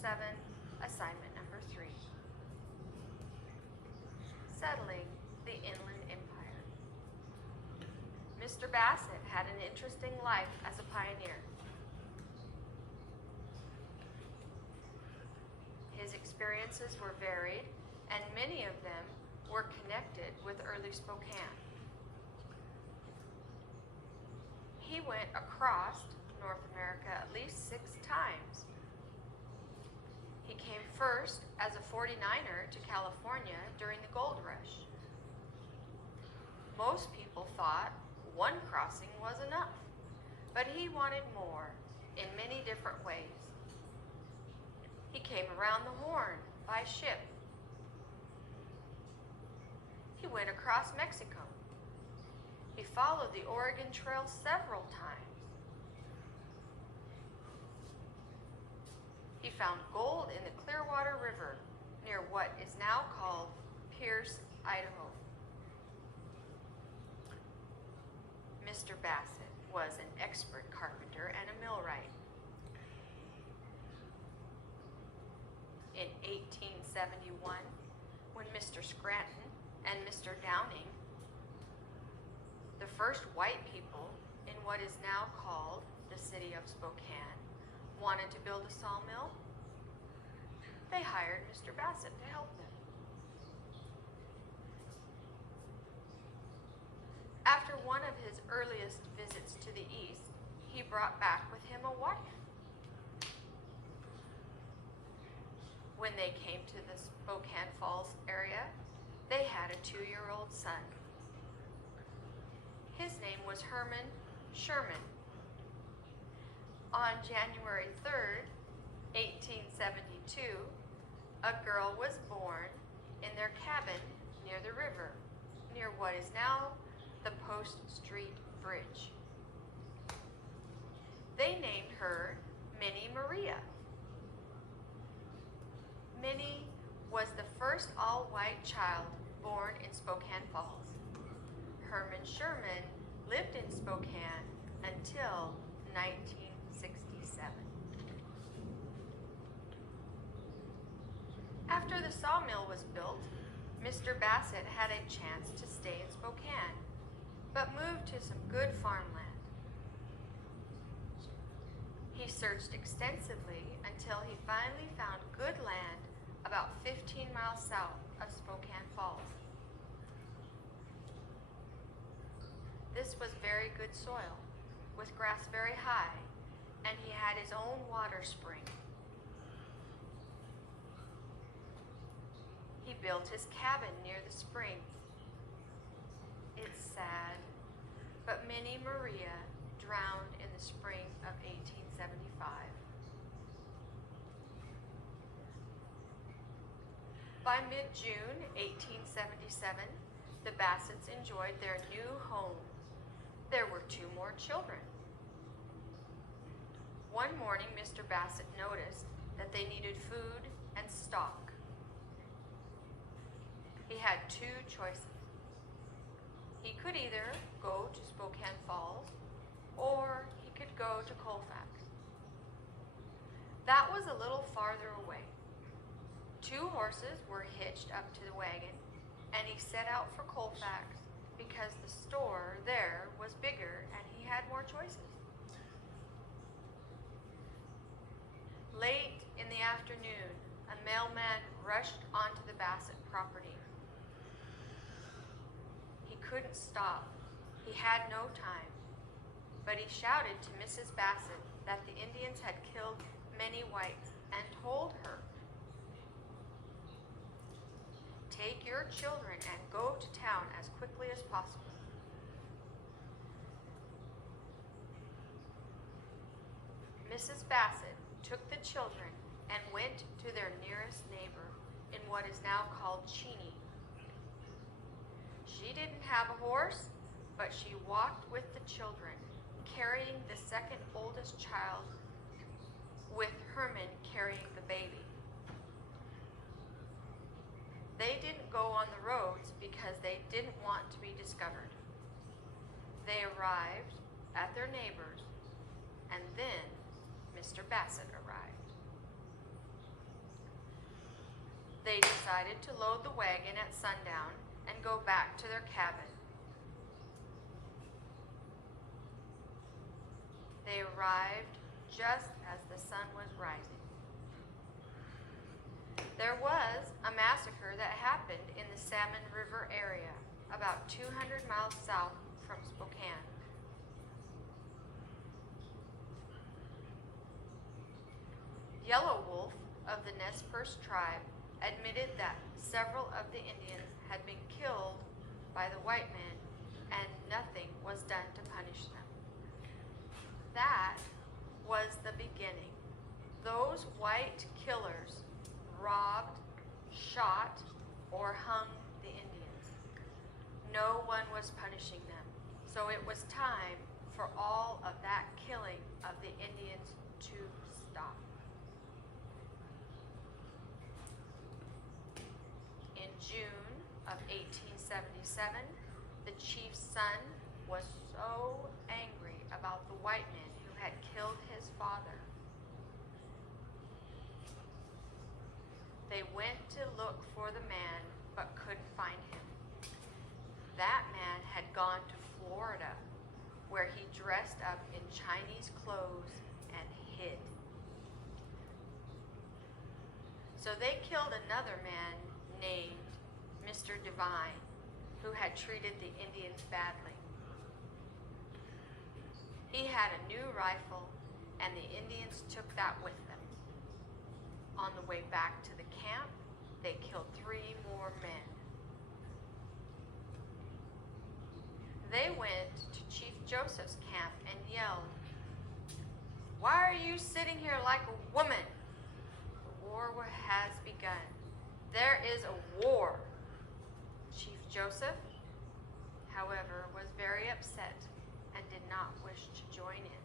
7, assignment number 3. Settling the Inland Empire. Mr. Bassett had an interesting life as a pioneer. His experiences were varied, and many of them were connected with early Spokane. He went across North America at least 6 times. He came first as a 49er to California during the gold rush. Most people thought one crossing was enough, but he wanted more in many different ways. He came around the Horn by ship. He went across Mexico. He followed the Oregon Trail several times. He found gold in the Clearwater River near what is now called Pierce, Idaho. Mr. Bassett was an expert carpenter and a millwright. In 1871, when Mr. Scranton and Mr. Downing, the first white people in what is now called the city of Spokane, wanted to build a sawmill, they hired Mr. Bassett to help them. After one of his earliest visits to the east, he brought back with him a wife. When they came to the Spokane Falls area, they had a 2-year-old son. His name was Herman Sherman. On January 3rd, 1872, a girl was born in their cabin near the river, near what is now the Post Street Bridge. They named her Minnie Maria. Minnie was the first all-white child born in Spokane Falls. Herman Sherman lived in Spokane until 1967. After the sawmill was built, Mr. Bassett had a chance to stay in Spokane, but moved to some good farmland. He searched extensively until he finally found good land about 15 miles south of Spokane Falls. This was very good soil, with grass very high, and he had his own water spring. He built his cabin near the spring. It's sad, but Minnie Maria drowned in the spring of 1875. By mid-June 1877, the Bassetts enjoyed their new home. There were 2 more children. One morning, Mr. Bassett noticed that they needed food and stock. He had 2 choices. He could either go to Spokane Falls, or he could go to Colfax. That was a little farther away. 2 horses were hitched up to the wagon, and he set out for Colfax because the store there was bigger and he had more choices. Late in the afternoon, a mailman rushed onto the Bassett property. He couldn't stop. He had no time, but he shouted to Mrs. Bassett that the Indians had killed many whites and told her, "Take your children and go to town as quickly as possible." Mrs. Bassett took the children and went to their nearest neighbor in what is now called Cheney. She didn't have a horse, but she walked with the children, carrying the second oldest child, with Herman carrying the baby. They didn't go on the roads because they didn't want to be discovered. They arrived at their neighbor's, and then Mr. Bassett arrived. They decided to load the wagon at sundown and go back to their cabin. They arrived just as the sun was rising. There was a massacre that happened in the Salmon River area, about 200 miles south from Spokane. Yellow Wolf of the Nez Perce tribe admitted that several of the Indians had been killed by the white men and nothing was done to punish them. That was the beginning. Those white killers robbed, shot, or hung the Indians. No one was punishing them, so it was time for all of that killing of the Indians to stop. In June of 1877, the chief's son was so angry about the white men who had killed his father. They went to look for the man, but couldn't find him. That man had gone to Florida, where he dressed up in Chinese clothes and hid. So they killed another man named Mr. Devine, who had treated the Indians badly. He had a new rifle, and the Indians took that with them. On the way back to the camp, they killed 3 more men. They went to Chief Joseph's camp and yelled, "Why are you sitting here like a woman? The war has begun. There is a war." Chief Joseph, however, was very upset and did not wish to join in.